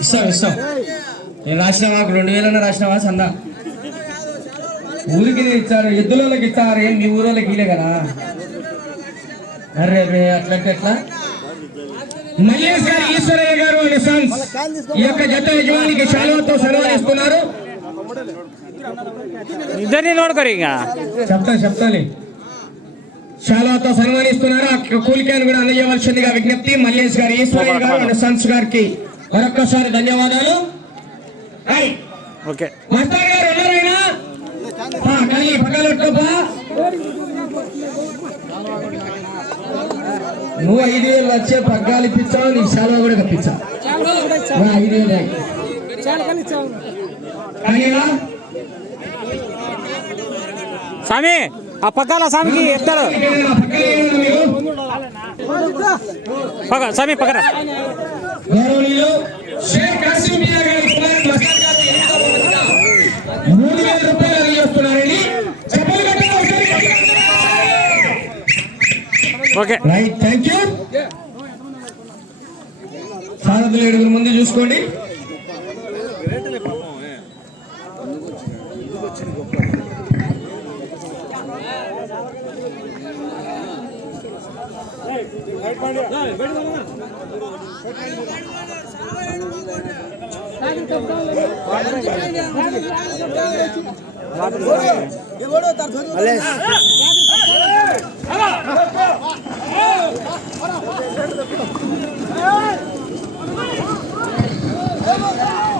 ఇస్తాం ఇస్తాం. నేను రాసిన మాకు రెండు వేలన్నా రాసినవా సందా? ఊరికి ఇచ్చారు ఎద్దులకి ఇచ్చారు ఏం? మీ ఊరోళ్ళకి ఇలే కదా? అరే రే అట్లంటే ఎట్లా? మల్లేష్ గారు ఈశ్వరయ్య గారు అండ్ సన్స్ ఈ యొక్క జత యజమానికి శాలువతో సన్మానిస్తున్నారు ఇద్దరిని నోడుకోరు ఇంకా. చెప్తా చెప్తాలి శాలువతో సన్మానిస్తున్నారు ఆ కూలికాయను కూడా అందజేయవలసిందిగా విజ్ఞప్తి. మల్లేష్ గారు ఈశ్వరయ్య గారు సన్స్ గారికి మరొక్కసారి ధన్యవాదాలు. ఓకే. గారు కానీ నువ్వు ఐదు వేలు వచ్చే పగ్గాలు ఇప్పించావు నీకు సెలవు కూడా కప్పించావు. నా ఐదు వేలు? స్వామి ఆ పక్కల స్వామికి? పక్క స్వామి పక్కన. గౌరవనీయులు షేక్ కాసిం మియా గారి కుమారుడు మస్తాన్ గారికి ఎంతో మందిగా మూడు వేల రూపాయలు అందజేస్తున్నారండి చెప్పలు. ఓకే. రైట్ థ్యాంక్ యూ సారథులు ఏడుగురు ముందు చూసుకోండి.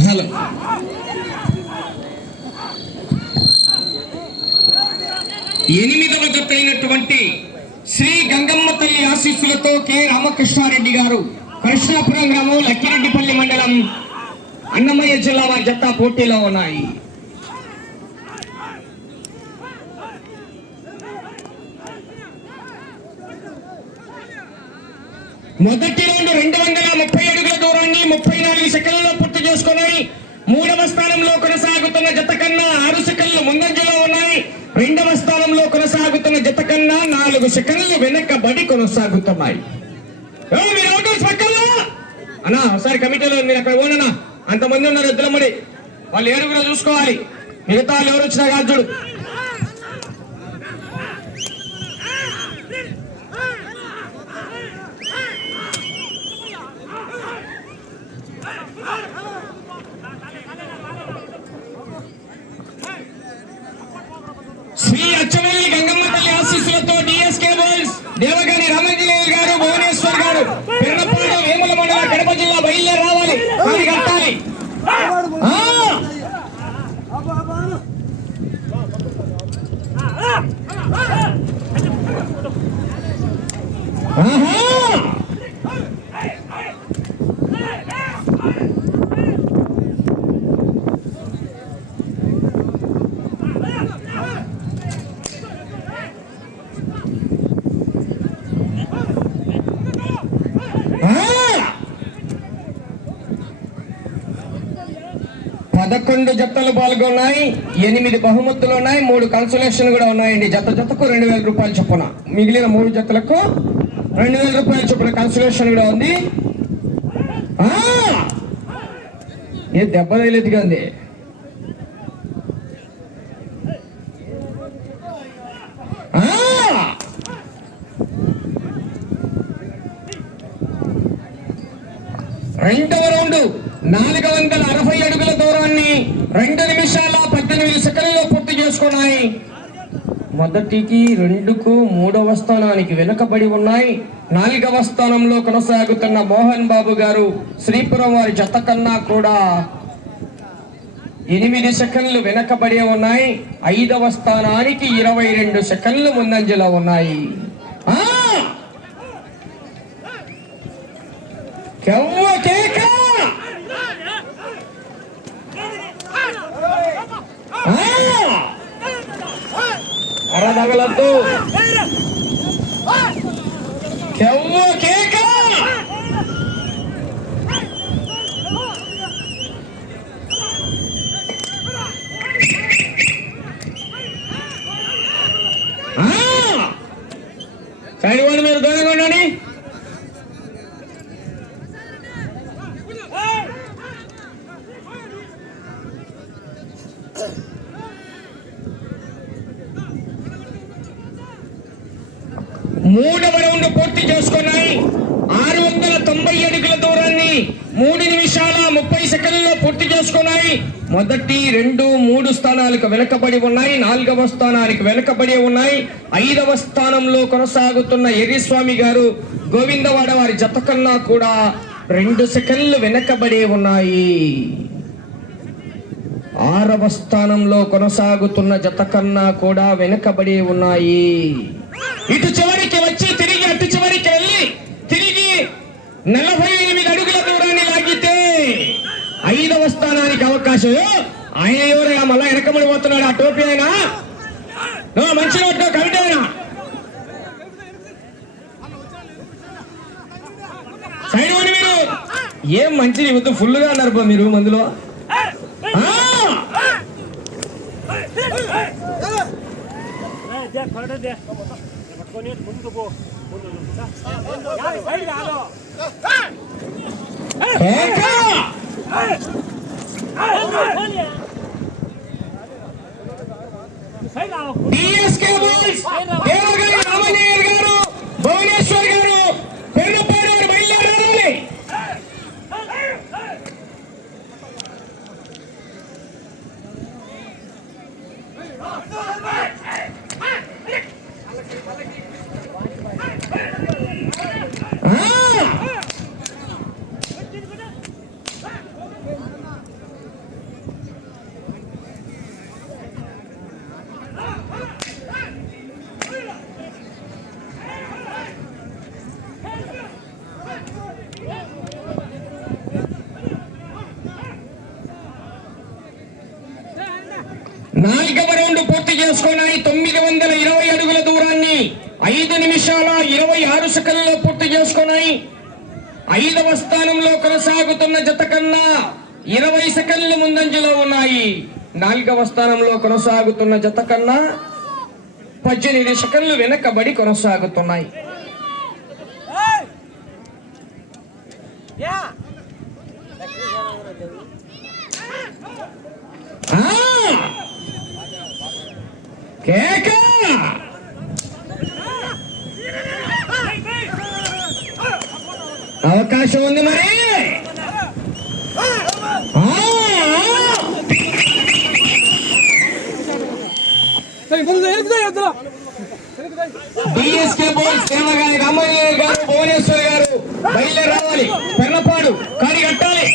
హలో ఎనిమిదవ జత అయినటువంటి శ్రీ గంగమ్మ తల్లి ఆశీస్సులతో కె. రామకృష్ణారెడ్డి గారు కృష్ణాపురం గ్రామం లక్కిరెడ్డిపల్లి మండలం అన్నమయ్య జిల్లా వారి జత పోటీలో ఉన్నాయి. మొదటి రౌండ్ రెండు వందల ముప్పై అడుగుల దూరాన్ని ముప్పై నాలుగు సెకండ్లలో పూర్తి చేసుకున్నాయి మూడవ స్థానంలో కొనసాగుతున్న జత కన్నా ఆరు సెకండ్లు ముందంజలో ఉన్నాయి. రెండవ స్థానంలో కొనసాగుతున్న జత కన్నా నాలుగు సెకండ్లు వెనకబడి కొనసాగుతున్నాయి. మీరు అన్నా ఒకసారి కమిటీలో మీరు అక్కడ ఓనన్నా అంతమంది ఉన్నారు ఎద్దులమ్మడి వాళ్ళు ఏడుగురు చూసుకోవాలి. మిగతా ఎవరు వచ్చినా కాదు చూడు శ్రీ అచ్చవల్లి గంగమ్మ తల్లి ఆశీస్సులతో డిఎస్కే బాయ్స్ దేవగాని రామంజనేయులు గారు భువనేశ్వర్ గారు పెన్నపాడు వేముల మండల కడప జిల్లా బయలుదేరి రావాలి అది కట్టాలి ఆ! ఆహా! ఆ! పదకొండు జతలు పాల్గొన్నాయి ఎనిమిది బహుమతులు ఉన్నాయి మూడు కన్సలేషన్ కూడా ఉన్నాయండి. జత జతకు రెండు వేల రూపాయలు చొప్పున. మిగిలిన మూడు జతలకు రెండు వేల రూపాయల చొప్పున కన్సలేషన్ కూడా ఉంది ఆ! ఏ దెబ్బ తగిలేదు ఉంది ఆ! రెండవ రౌండ్ నాలుగు వందల అరవై అడుగుల దూరాన్ని రెండు నిమిషాల పద్దెనిమిది సెకండ్లో పూర్తి చేసుకున్నాయి మొదటికి రెండుకు మూడవ స్థానానికి వెనుకబడి ఉన్నాయి. నాలుగవ స్థానంలో కొనసాగుతున్న మోహన్ బాబు గారు శ్రీపురం వారి జత కన్నా కూడా ఎనిమిది సెకండ్లు వెనకబడి ఉన్నాయి. ఐదవ స్థానానికి ఇరవై రెండు సెకండ్లు ముందంజలో ఉన్నాయి. కేక! ఆ! కెవ్వు కేక! సైడ్ వాళ్ళు మీరు దూరంగా ఉండండి మూడవ రౌండ్ పూర్తి చేసుకున్నాయి. ఆరు వందల తొంభై అడుగుల దూరాన్ని మూడు నిమిషాల ముప్పై సెకండ్లలో పూర్తి చేసుకున్నాయి. మొదటి రెండు మూడు స్థానాలకు వెనుకబడి ఉన్నాయి. నాలుగవ స్థానానికి వెనుకబడి ఉన్నాయి. ఐదవ స్థానంలో కొనసాగుతున్న ఎర్రిస్వామి గారు గోవిందవాడ వారి జత కన్నా కూడా రెండు సెకండ్లు వెనకబడి ఉన్నాయి. ఆరవ స్థానంలో కొనసాగుతున్న జత కన్నా కూడా వెనుకబడి ఉన్నాయి. ఇటు చివరి వచ్చి తిరిగి అటు చివరికి వెళ్ళి తిరిగి నలభై ఎనిమిది అడుగుల దూరాన్ని లాగితే ఐదవ స్థానానికి అవకాశం ఆయన ఎవరైనా మళ్ళా వెనకబడి పోతున్నాడు ఆ టోపీ ఆయన నో, మంచి నోట్లో కవిత ఆయన సైడ్ మీరు ఏం మంచిది ఇవ్వద్దు ఫుల్గా అన్నారు బా మీరు మందులో పట్టుకొని ముందుకు పో ముందు యాభై సైడ్ కాదు కేక! సైడ్ రావు డిఎస్కే బాయ్స్ దేవగారి రామయ్య గారు భువనేశ్వర్ గారు పెన్నపాడు వారు బయలుదేరాలి ఆ! నాలుగవ రౌండ్ పూర్తి చేసుకున్నాయి తొమ్మిది వందల ఇరవై అడుగుల దూరాన్ని ఐదు నిమిషాల ఇరవై ఆరు సెకండ్లో పూర్తి చేసుకున్నాయి ఐదవ స్థానంలో కొనసాగుతున్న జత కన్నా ఇరవై సెకండ్లు ముందంజలో ఉన్నాయి. నాలుగవ స్థానంలో కొనసాగుతున్న జత కన్నా పద్దెనిమిది సెకండ్లు వెనకబడి కొనసాగుతున్నాయి. కేకా! అవకాశం ఉంది మరి! డిఎస్కే బోర్డ్ సేవగాని రామయ్య గారు భువనేశ్వర్ గారు బయలుదేరి రావాలి. పెన్నపాడు కాడి కట్టాలి.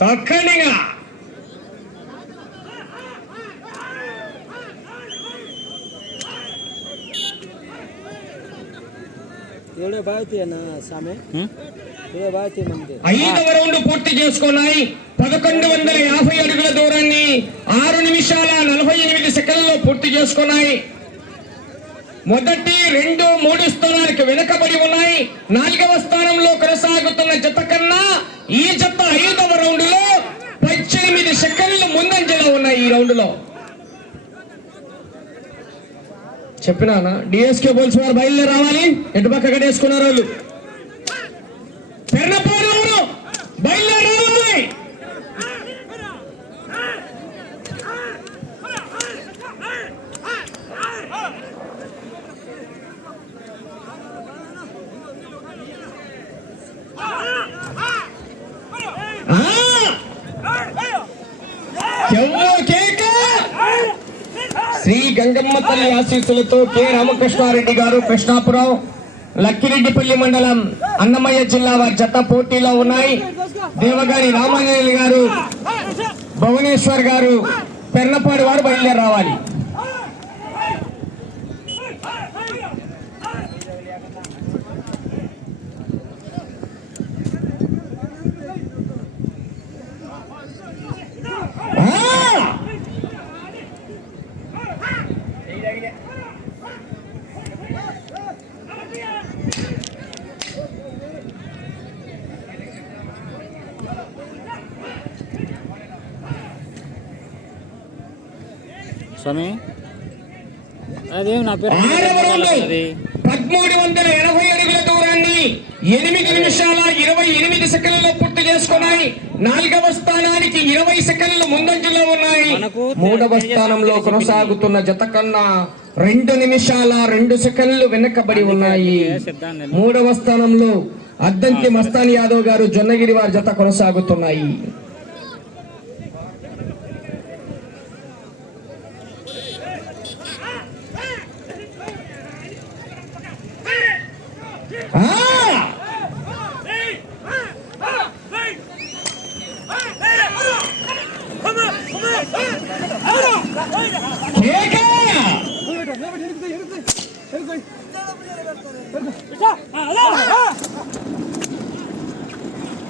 తొక్కండిగా ఐదవ రౌండ్ పూర్తి చేసుకున్నాయి. పదకొండు వందల యాభై అడుగుల దూరాన్ని ఆరు నిమిషాల నలభై ఎనిమిది సెకండ్లలో పూర్తి చేసుకున్నాయి. మొదటి రెండు మూడు స్థానాలకు వెనుకబడి ఉన్నాయి. నాలుగవ స్థానంలో కొనసాగుతున్న జత కన్నా ఈ జత ఐదవ రౌండ్లో పద్దెనిమిది సెకండ్లు ముందంజలో ఉన్నాయి ఈ రౌండ్లో చెప్పినానా డిఎస్కే పోల్స్ వారు బయలుదేరి రావాలి. ఎటు పక్క కట్టేసుకున్నారు వాళ్ళు పెర్నపాడు వారు బయలుదేరి రావాలి ఆ! చెవ్వు కేక శ్రీ గంగమ్మ తల్లి ఆశీస్సులతో కె. రామకృష్ణారెడ్డి గారు కృష్ణాపురం లక్కిరెడ్డిపల్లి మండలం అన్నమయ్య జిల్లా వారి జత పోటీలో ఉన్నాయి. దేవగారి రామాంజనేయులు గారు భువనేశ్వర్ గారు పెర్నపాడు వారు బయలుదేరి రావాలి ఆ! స్వామి. అదేం నా పేరు? పదమూడు వందల ఎనభై అడుగుల దూరాన్ని ఎనిమిది నిమిషాల ఇరవై ఎనిమిది సెకండ్లలో పూర్తి చేసుకున్నాయి. నాలుగవ స్థానానికి ఇరవై సెకండ్లు ముందంజలో ఉన్నాయి. మూడవ స్థానంలో కొనసాగుతున్న జత కన్నా రెండు నిమిషాల రెండు సెకండ్లు వెనకబడి ఉన్నాయి. మూడవ స్థానంలో అద్దంకి మస్తాన్ యాదవ్ గారు జొన్నగిరి వారి జత కొనసాగుతున్నాయి ఆ! కేక!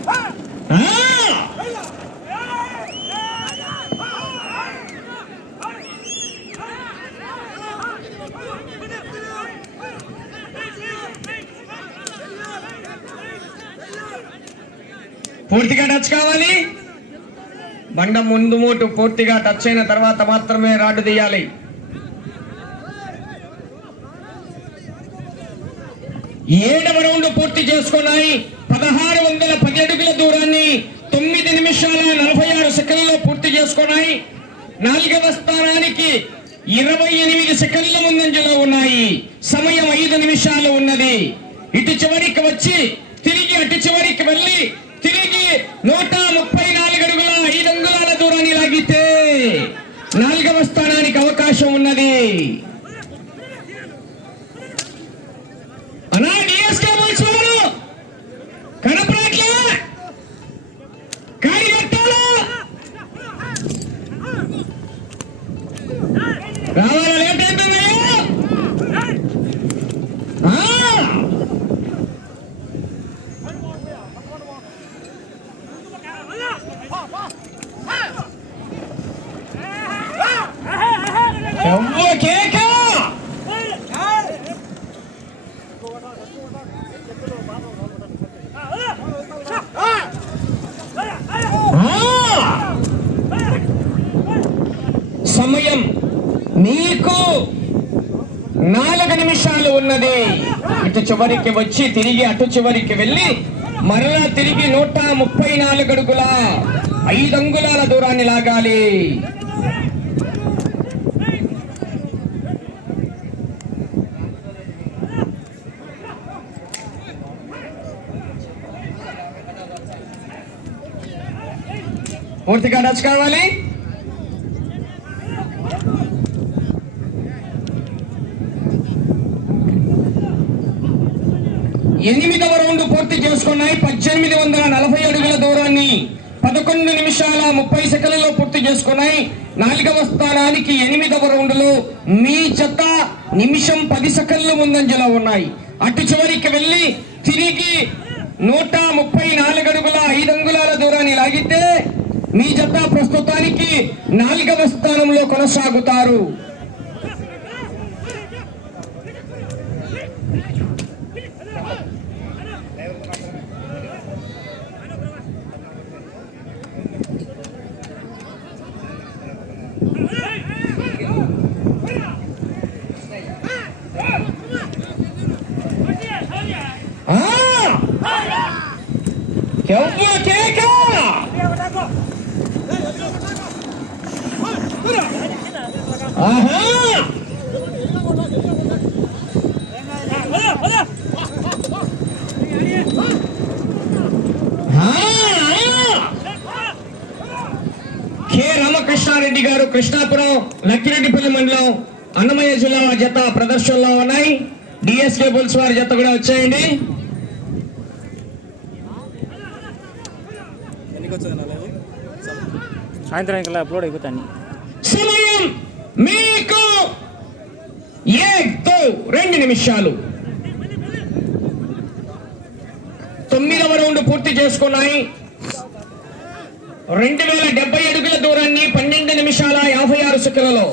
ఆ! పూర్తిగా టచ్ కావాలి. బండ ముందు మూటు పూర్తిగా టచ్ అయిన తర్వాత మాత్రమే రాడ్డు తీయాలి. ఏడవ రౌండ్ పూర్తి చేసుకున్నాయి. పదహారు అడుగుల దూరాన్ని తొమ్మిది నిమిషాల నలభై ఆరు సెకండ్లలో పూర్తి చేసుకున్నాయి. నాలుగవ స్థానానికి ఇరవై ఎనిమిది సెకండ్ల ముందంజలో ఉన్నాయి. సమయం ఐదు నిమిషాలు ఉన్నది. ఇటు చివరికి వచ్చి తిరిగి అటు చివరికి వెళ్ళి తిరిగి నూట ముప్పై నాలుగు అడుగుల ఐదు అంగుళాల దూరాన్ని లాగితే నాలుగవ స్థానానికి అవకాశం ఉన్నది. అనా డిఎస్కే వారు కనపడట్లే కార్యకర్తలు రావాలా లేట్ అవుతుందయ్యా ఆ! ఎవ్వ కేక ఆ! సమయం మీకు నాలుగు నిమిషాలు ఉన్నది. ఇటు చివరికి వచ్చి తిరిగి అటు చివరికి వెళ్ళి మరలా తిరిగి నూట ముప్పై నాలుగు అడుగుల ఐదు అంగుళాల దూరాన్ని లాగాలి. పూర్తిగా నచ్చుకోవాలి కావాలి ఎనిమిదవ రౌండ్ పూర్తి చేసుకున్నాయి. పద్దెనిమిది వందల నలభై అడుగుల దూరాన్ని పదకొండు నిమిషాల ముప్పై సెకండ్లలో పూర్తి చేసుకున్నాయి. నాలుగవ స్థానానికి ఎనిమిదవ రౌండ్లో మీ జత నిమిషం పది సెకండ్లు ముందంజలో ఉన్నాయి. అటు చివరికి వెళ్ళి తిరిగి నూట ముప్పై నాలుగు అడుగుల ఐదు అంగుళాల దూరాన్ని లాగితే మీ జత ప్రస్తుతానికి నాలుగవ స్థానంలో కొనసాగుతారు ఆ! ఎవ్వ కేక ఆహా! ఆ! కె రామకృష్ణారెడ్డి గారు కృష్ణాపురం లక్కిరెడ్డిపల్లి మండలం అన్నమయ్య జిల్లా జత ప్రదర్శనలో ఉన్నాయి. డిఎస్కే బుల్స్ వారి జత కూడా వచ్చాయండి. సాయంత్రం అప్లోడ్ అయిపోతాను సమయం మీకు ఏతో రెండు నిమిషాలు. తొమ్మిదవ రౌండ్ పూర్తి చేసుకున్నాయి. రెండు వేల డెబ్బై అడుగుల దూరాన్ని పన్నెండు నిమిషాల యాభై ఆరు సెకండ్లలో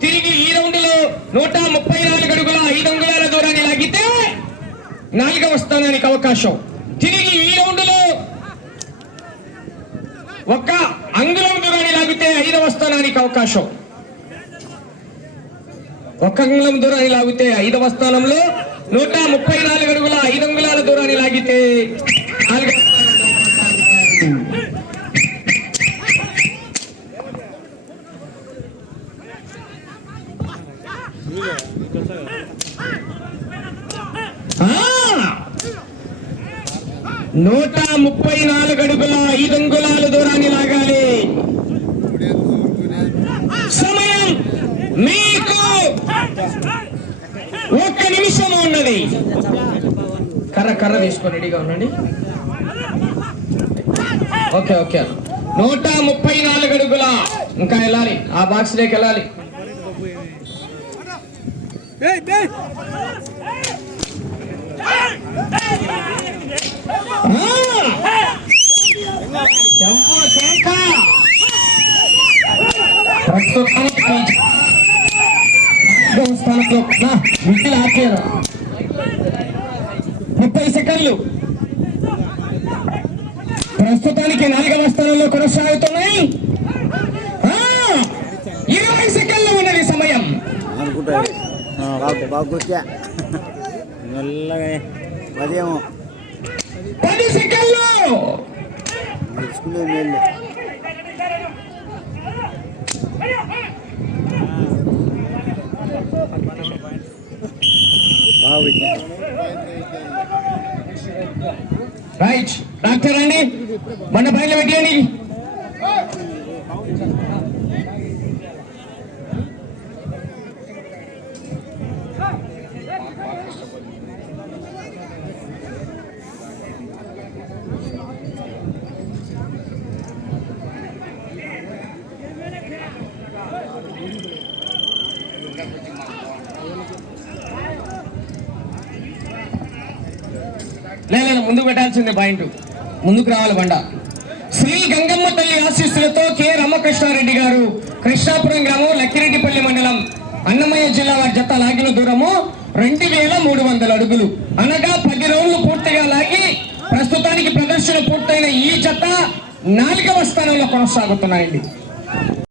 తిరిగి ఈ రౌండ్లో నూట ముప్పై నాలుగు అడుగుల ఐదు అంగుళాల దూరాన్ని లాగితే నాలుగవ స్థానానికి అవకాశం. తిరిగి ఈ రౌండ్లో ఒక్క అంగుళం దూరాన్ని లాగితే ఐదవ స్థానానికి అవకాశం. ఒక అంగుళం దూరాన్ని లాగితే ఐదవ స్థానంలో నూట ముప్పై నాలుగు అడుగుల ఐదు అంగుళాల దూరాన్ని లాగితే నాలుగవ స్థానంలో కొనసాగుతారు. ఆ! నూట ముప్పై నాలుగు అడుగుల ఐదు అంగుళాల దూరాన్ని లాగాలి. సమయం మీకు ఒక్క నిమిషం ఉన్నది. కర్ర కర్ర తీసుకొని రెడీగా ఉండండి. Okay okay. నూట ముప్పై నాలుగు అడుగుల ఇంకా వెళ్ళాలి. ఆ బాక్స్లోకి వెళ్ళాలి. ఆ! చెంపు కేక. ప్రస్తుతానికి ఐదవ స్థానంలో నా విజిల్ ఆపేరు ముప్పై సెకండ్లు ప్రస్తుతానికి నాలుగవ స్థానంలో కొనసాగుతున్నాయి ఆ! ఇరవై సెకండ్లు ఉన్నది సమయం అనుకుంటా బాగా బాగా కొట్టా మెల్లగా అదేమో నడుచుకునే రైట్ డాక్టర్ అండి మన బయలు పెట్టండి ముందుకు పెట్టాల్సిందే పాయింట్. ముందుకు రావాలి బండ. శ్రీ గంగమ్మ తల్లి ఆశీస్సులతో కె. రామకృష్ణారెడ్డి గారు కృష్ణాపురం గ్రామం లక్కిరెడ్డిపల్లి మండలం అన్నమయ్య జిల్లా వారి జత లాగిన దూరము రెండు వేల మూడు వందల అడుగులు. అనగా పది రోజులు పూర్తిగా లాగి ప్రస్తుతానికి ప్రదర్శన పూర్తయిన ఈ జత నాలుగవ స్థానంలో కొనసాగుతున్నాయండి.